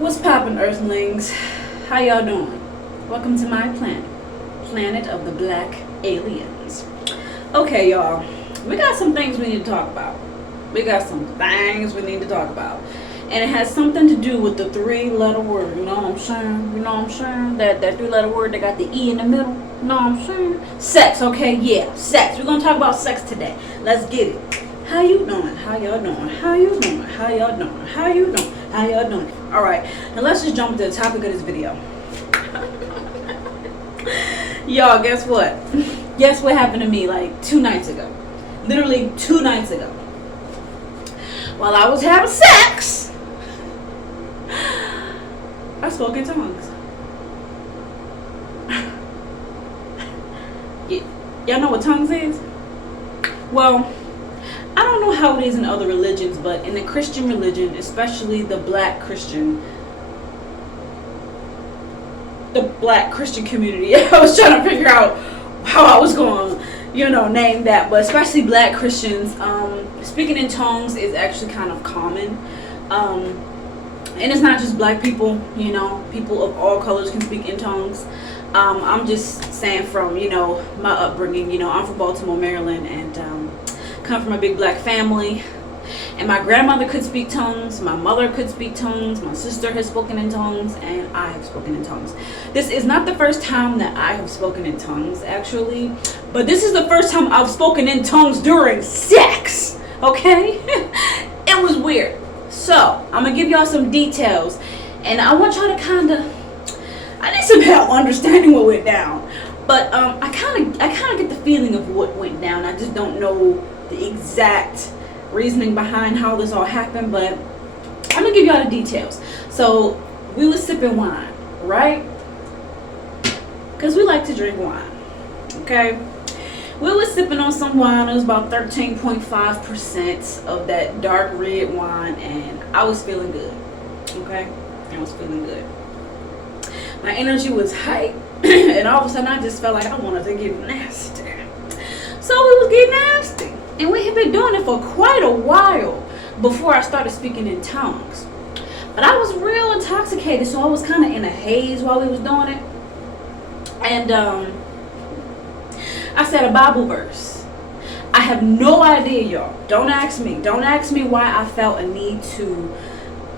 What's poppin', Earthlings? How y'all doing? Welcome to my planet of the black aliens. Okay, y'all, we got some things we need to talk about. And it has something to do with the 3-letter word, you know what I'm saying? That 3-letter word that got the E in the middle, you know what I'm saying? Sex, okay, yeah, sex. We're gonna talk about sex today. Let's get it. How you doing? How y'all doing? All right, now let's just jump to the topic of this video. Y'all, guess what? Guess what happened to me like 2 nights ago? Literally 2 nights ago. While I was having sex, I spoke in tongues. Y'all know what tongues is? Well, I don't know how it is in other religions, but in the Christian religion, especially the black Christian community, I was trying to figure out how I was going to, name that, but especially black Christians, speaking in tongues is actually kind of common. And it's not just black people, people of all colors can speak in tongues. I'm just saying from, my upbringing, I'm from Baltimore, Maryland, and come from a big black family. And my grandmother could speak tongues, my mother could speak tongues, my sister has spoken in tongues, and I have spoken in tongues. This is not the first time that I have spoken in tongues, actually, but this is the first time I've spoken in tongues during sex, okay? It was weird. So, I'm going to give y'all some details, and I want y'all to I need some help understanding what went down. But I kind of get the feeling of what went down. I just don't know the exact reasoning behind how this all happened, but I'm going to give y'all the details. So, we was sipping wine, right? Because we like to drink wine, okay? We was sipping on some wine. It was about 13.5% of that dark red wine, and I was feeling good, okay? I was feeling good. My energy was high, and all of a sudden I just felt like I wanted to get nasty. So we was getting nasty, and we had been doing it for quite a while before I started speaking in tongues. But I was real intoxicated, so I was kind of in a haze while we was doing it. And I said a Bible verse. I have no idea, y'all. Don't ask me why I felt a need to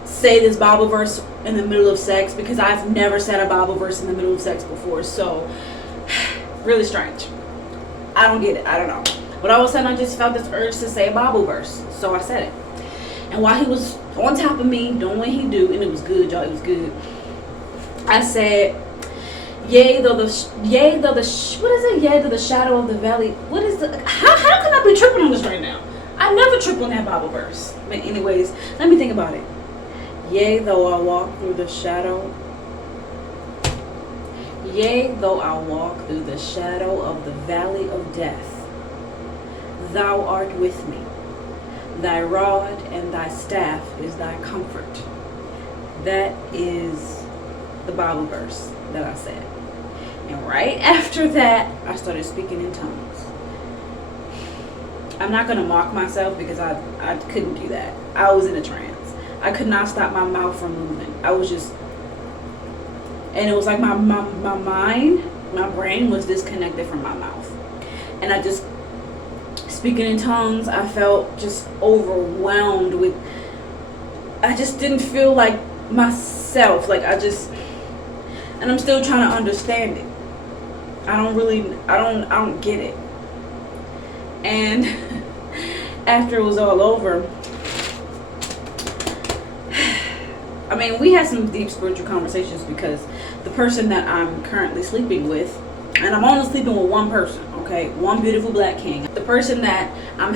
say this Bible verse in the middle of sex, because I've never said a Bible verse in the middle of sex before. So, really strange. I don't get it. I don't know. But all of a sudden, I just felt this urge to say a Bible verse. So I said it. And while he was on top of me, doing what he do, and it was good, y'all. It was good. I said, yea, though the shadow of the valley. What is the? How can I be tripping on this right now? I never trip on that Bible verse. But anyways, let me think about it. Yea, though I walk through the shadow of the valley of death, thou art with me. Thy rod and thy staff is thy comfort. That is the Bible verse that I said. And right after that, I started speaking in tongues. I'm not going to mock myself because I couldn't do that. I was in a trance. I could not stop my mouth from moving. I was just, and it was like my mind, my brain was disconnected from my mouth. And I just, speaking in tongues, I felt just overwhelmed with, I just didn't feel like myself. And I'm still trying to understand it. I don't get it. And after it was all over, I mean, we had some deep spiritual conversations, because the person that I'm currently sleeping with, and I'm only sleeping with one person, okay? One beautiful black king. The person that I'm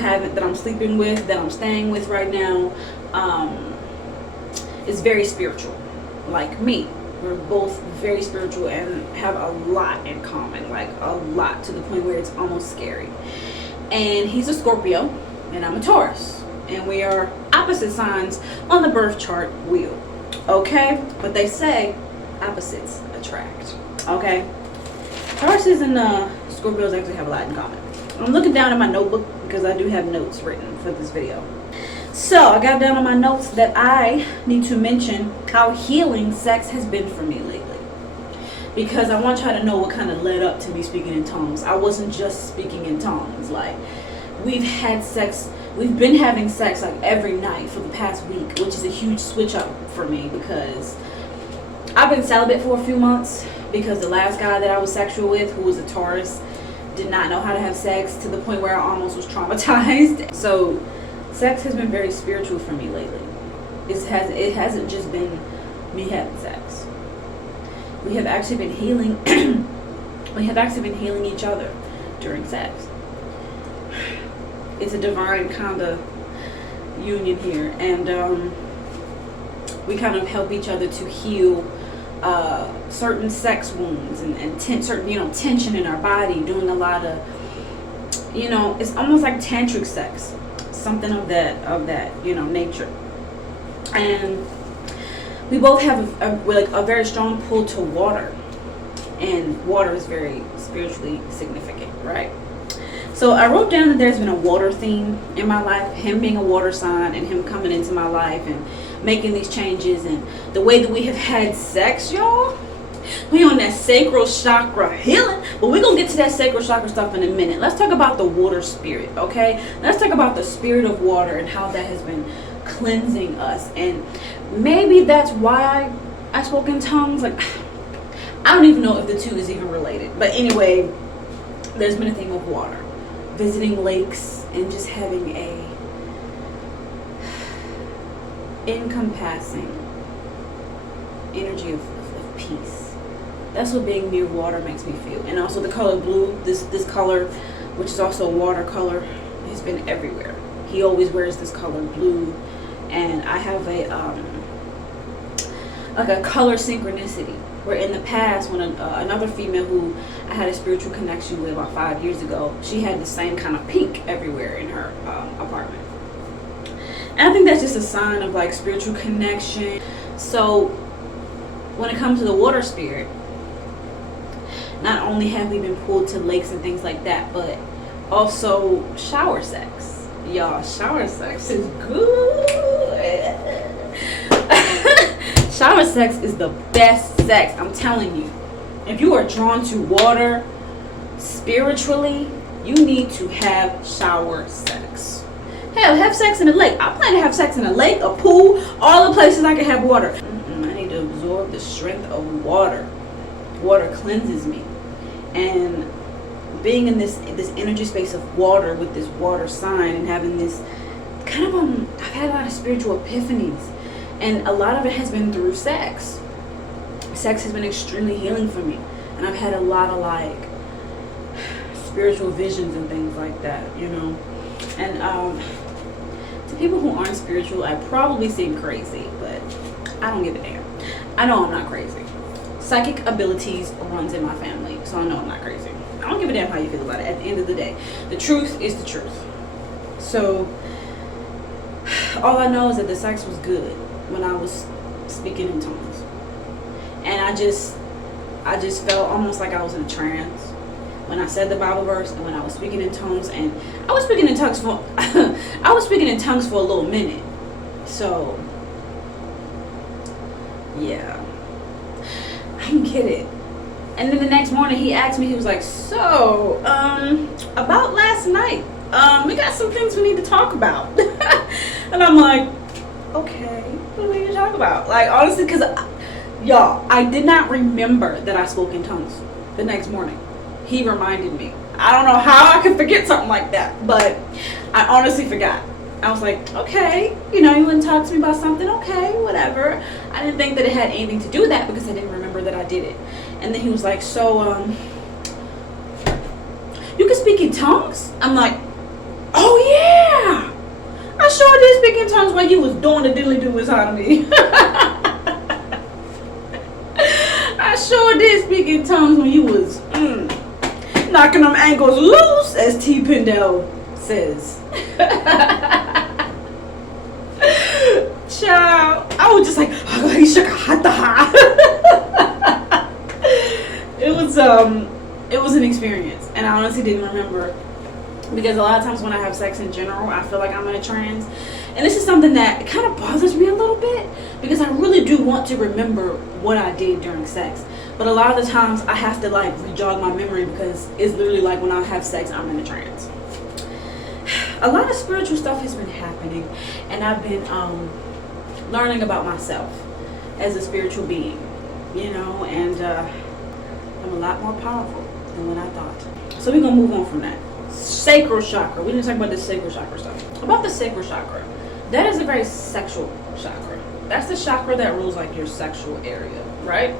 sleeping with, that I'm staying with right now, is very spiritual, like me. We're both very spiritual and have a lot in common, like a lot, to the point where it's almost scary. And he's a Scorpio, and I'm a Taurus. And we are opposite signs on the birth chart wheel. Okay, but they say opposites attract. Okay, Tauruses and Scorpios actually have a lot in common. I'm looking down at my notebook because I do have notes written for this video. So I got down on my notes that I need to mention how healing sex has been for me lately, because I want y'all to know what kind of led up to me speaking in tongues. I wasn't just speaking in tongues. Like, we've been having sex like every night for the past week, which is a huge switch up for me, because I've been celibate for a few months because the last guy that I was sexual with, who was a Taurus, did not know how to have sex, to the point where I almost was traumatized. So sex has been very spiritual for me lately. It hasn't just been me having sex. We have actually been healing each other during sex. It's a divine kind of union here, and we kind of help each other to heal certain sex wounds and certain tension in our body, doing a lot of it's almost like tantric sex, something of that nature. And we both have a very strong pull to water, and water is very spiritually significant, right? So I wrote down that there's been a water theme in my life, him being a water sign and him coming into my life and making these changes, and the way that we have had sex, y'all. We on that sacral chakra healing, but we're gonna get to that sacral chakra stuff in a minute. Let's talk about the water spirit, okay? Let's talk about the spirit of water and how that has been cleansing us. And maybe that's why I spoke in tongues. Like, I don't even know if the two is even related, but anyway, there's been a theme of water, visiting lakes, and just having a encompassing energy of peace. That's what being near water makes me feel. And also the color blue, this color, which is also a water color, has been everywhere. He always wears this color blue, and I have a color synchronicity, where in the past, when another female who I had a spiritual connection with about 5 years ago, she had the same kind of pink everywhere in her apartment. And I think that's just a sign of like spiritual connection. So when it comes to the water spirit, not only have we been pulled to lakes and things like that, but also shower sex. Y'all, shower sex is good. Shower sex is the best sex, I'm telling you. If you are drawn to water spiritually, you need to have shower sex. Hell, have sex in a lake. I plan to have sex in a lake, a pool, all the places I can have water. I need to absorb the strength of water. Water cleanses me. And being in this energy space of water with this water sign, and having this kind of I've had a lot of spiritual epiphanies, and a lot of it has been through sex. Sex has been extremely healing for me, and I've had a lot of like spiritual visions and things like that, And to people who aren't spiritual, I probably seem crazy, but I don't give a damn. I know I'm not crazy. Psychic abilities runs in my family, so I know I'm not crazy. I don't give a damn how you feel about it. At the end of the day, the truth is the truth. So all I know is that the sex was good when I was speaking in tongues, and I just felt almost like I was in a trance when I said the Bible verse, and when I was speaking in tongues. And I was speaking in tongues for a little minute. So yeah, I can get it. And then the next morning he asked me, he was like, so about last night, we got some things we need to talk about. And I'm like, okay, what do we need to talk about? Like, honestly, because y'all, I did not remember that I spoke in tongues the next morning. He reminded me. I don't know how I could forget something like that, but I honestly forgot. I was like, okay, you wouldn't talk to me about something, okay, whatever. I didn't think that it had anything to do with that, because I didn't remember that I did it. And then he was like, so you can speak in tongues? I'm like, oh yeah, I sure did speak in tongues while you was doing the diddly-do inside of me. I sure did speak in tongues when you was knocking them ankles loose, as T. Pendel says. Child, I was just like, it was an experience, and I honestly didn't remember, because a lot of times when I have sex in general, I feel like I'm in a trance, And this is something that kind of bothers me a little bit, because I really do want to remember what I did during sex. But a lot of the times I have to like re-jog my memory, because it's literally like when I have sex, I'm in a trance. A lot of spiritual stuff has been happening, and I've been learning about myself as a spiritual being, you know, and I'm a lot more powerful than what I thought. So we're gonna move on from that. Sacral chakra. We didn't talk about the sacral chakra stuff. About the sacral chakra, that is a very sexual chakra. That's the chakra that rules like your sexual area, right?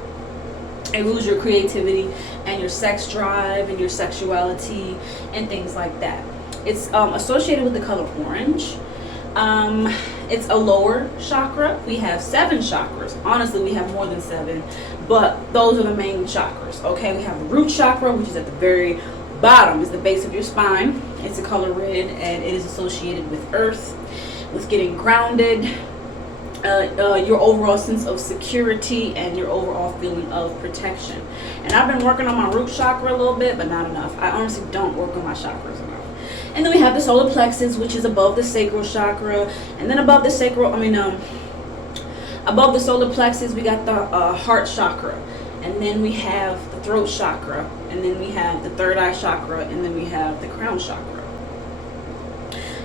It rules your creativity and your sex drive and your sexuality and things like that. It's associated with the color orange. It's a lower chakra. We have 7 chakras. Honestly, we have more than 7, but those are the main chakras. Okay, we have the root chakra, which is at the very bottom, is the base of your spine. It's a color red, and it is associated with earth, with getting grounded, your overall sense of security, and your overall feeling of protection. And I've been working on my root chakra a little bit, but not enough. I honestly don't work on my chakras enough. And then we have the solar plexus, which is above the sacral chakra, and then above the sacral, above the solar plexus, we got the heart chakra, and then we have the throat chakra, and then we have the third eye chakra, and then we have the crown chakra.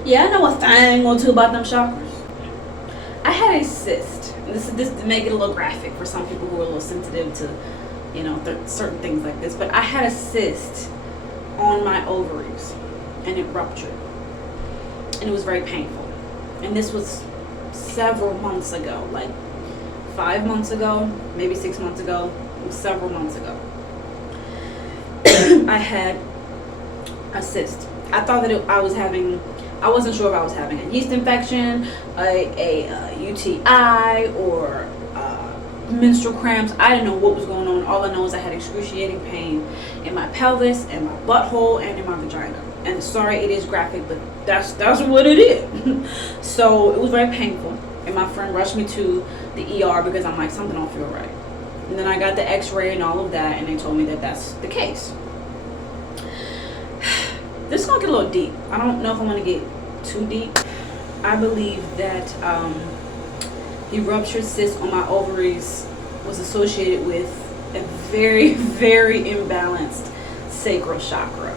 Yeah, I know a thing or two about them chakras. I had a cyst. And this to make it a little graphic for some people who are a little sensitive to, you know, certain things like this. But I had a cyst on my ovaries, and it ruptured, and it was very painful. And this was several months ago, like 5 months ago, maybe 6 months ago. It was several months ago. I had a cyst. I thought that I wasn't sure if I was having a yeast infection, a UTI, or menstrual cramps. I didn't know what was going on. All I know is I had excruciating pain in my pelvis, and my butthole, and in my vagina. And sorry, it is graphic, but that's what it is. So it was very painful, and my friend rushed me to the ER because I'm like, something don't feel right. And then I got the x-ray and all of that, and they told me that that's the case. This is gonna get a little deep. I don't know if I want to get too deep. I believe that the ruptured cyst on my ovaries was associated with a very, very imbalanced sacral chakra.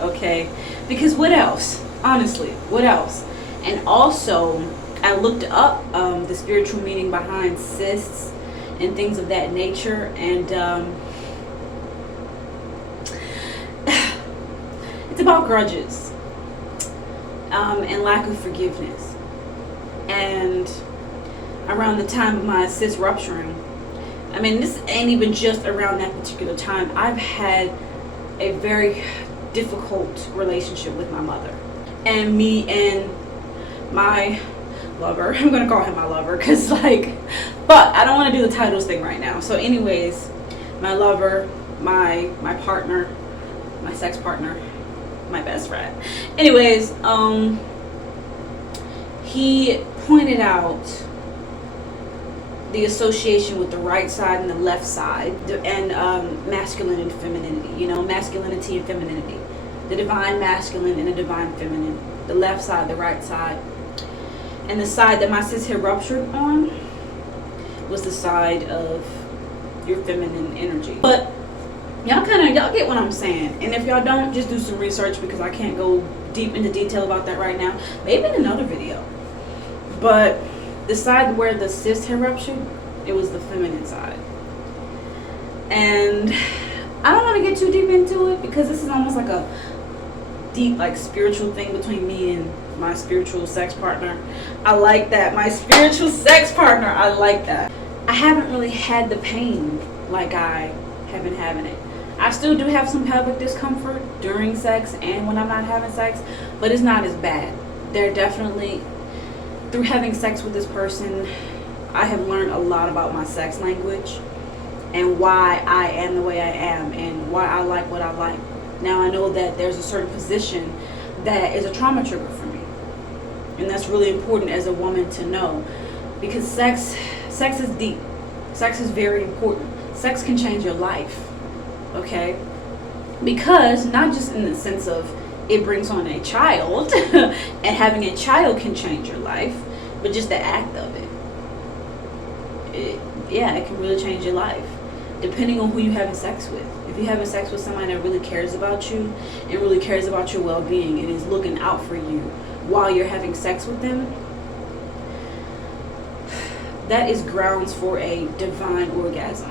Okay, because what else? Honestly, what else? And also, I looked up the spiritual meaning behind cysts and things of that nature, and it's about grudges and lack of forgiveness. And around the time of my cyst rupturing, I mean, this ain't even just around that particular time. I've had a very difficult relationship with my mother, and me and my lover. I'm gonna call him my lover, because like, but I don't want to do the titles thing right now. So anyways, my lover, my partner, my sex partner, my best friend. Anyways, he pointed out the association with the right side and the left side, and masculine and femininity. You know, masculinity and femininity, the divine masculine and the divine feminine, the left side, the right side. And the side that my cyst had ruptured on was the side of your feminine energy. But y'all get what I'm saying. And if y'all don't, just do some research, because I can't go deep into detail about that right now. Maybe in another video. But the side where the cyst had ruptured, it was the feminine side. And I don't want to get too deep into it, because this is almost like a deep, like, spiritual thing between me and my spiritual sex partner. I like that. My spiritual sex partner. I like that. I haven't really had the pain like I have been having it. I still do have some pelvic discomfort during sex and when I'm not having sex, but it's not as bad. They're definitely, through having sex with this person, I have learned a lot about my sex language and why I am the way I am and why I like what I like. Now I know that there's a certain position that is a trauma trigger for me. And that's really important as a woman to know, because sex is deep. Sex is very important. Sex can change your life, okay? Because not just in the sense of it brings on a child, and having a child can change your life, but just the act of it can really change your life, depending on who you're having sex with. If you're having sex with somebody that really cares about you and really cares about your well-being and is looking out for you while you're having sex with them, that is grounds for a divine orgasm.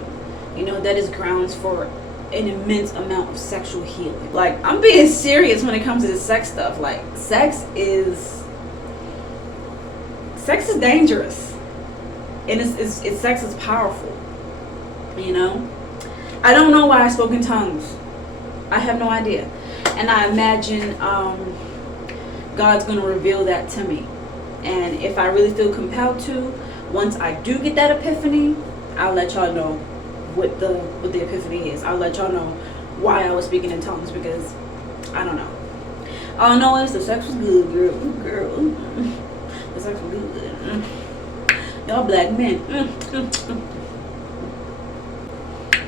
You know, that is grounds for an immense amount of sexual healing. Like, I'm being serious when it comes to the sex stuff. Like, sex is dangerous, and sex is powerful. You know, I don't know why I spoke in tongues. I have no idea, and I imagine God's gonna reveal that to me. And if I really feel compelled to, once I do get that epiphany, I'll let y'all know what the epiphany is. I'll let y'all know why I was speaking in tongues, because I don't know. All I know is the sex was good, girl. The sex was good. Y'all black men.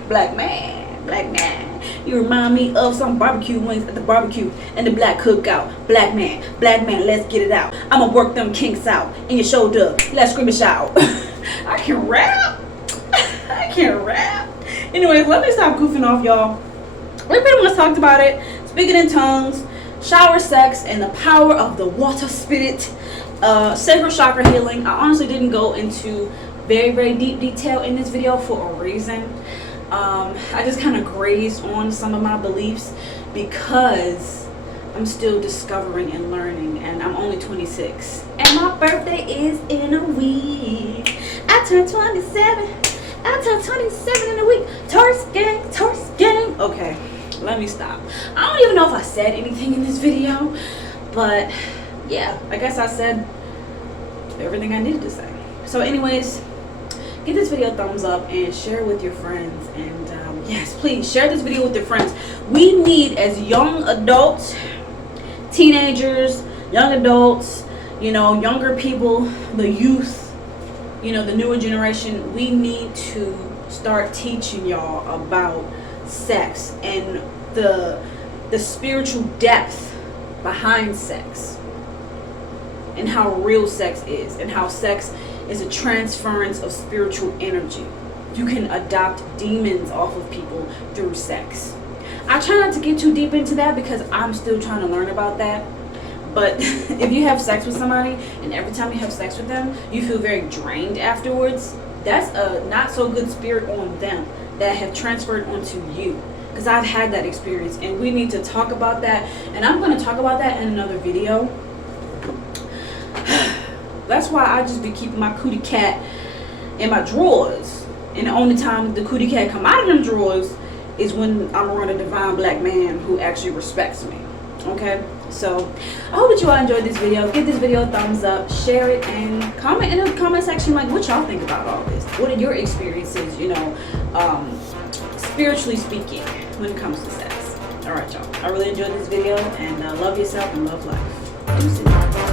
Black man. You remind me of some barbecue wings at the barbecue and the black cookout. Black man, let's get it out. I'ma work them kinks out in your shoulder. Let's scream it out. I can rap. Anyways, let me stop goofing off, y'all. We pretty much talked about it. Speaking in tongues, shower sex, and the power of the water spirit. Sacral chakra healing. I honestly didn't go into very, very deep detail in this video for a reason. I just kind of grazed on some of my beliefs because I'm still discovering and learning, and I'm only 26. And my birthday is in a week. I turned 27 in a week. Taurus gang. Okay, let me stop. I don't even know if I said anything in this video, but yeah, I guess I said everything I needed to say. So anyways, give this video a thumbs up and share it with your friends. And yes, please share this video with your friends. We need, as young adults, teenagers, young adults, you know, younger people, the youth, you know, the newer generation, we need to start teaching y'all about sex and the spiritual depth behind sex, and how real sex is, and how sex is a transference of spiritual energy. You can adopt demons off of people through sex. I try not to get too deep into that because I'm still trying to learn about that. But if you have sex with somebody and every time you have sex with them, you feel very drained afterwards, that's a not so good spirit on them that have transferred onto you. Because I've had that experience, and we need to talk about that. And I'm going to talk about that in another video. That's why I just be keeping my cootie cat in my drawers. And the only time the cootie cat come out of them drawers is when I'm around a divine black man who actually respects me. Okay? So, I hope that you all enjoyed this video. Give this video a thumbs up, share it, and comment in the comment section like what y'all think about all this. What are your experiences, you know, spiritually speaking, when it comes to sex. Alright, y'all. I really enjoyed this video, and love yourself and love life.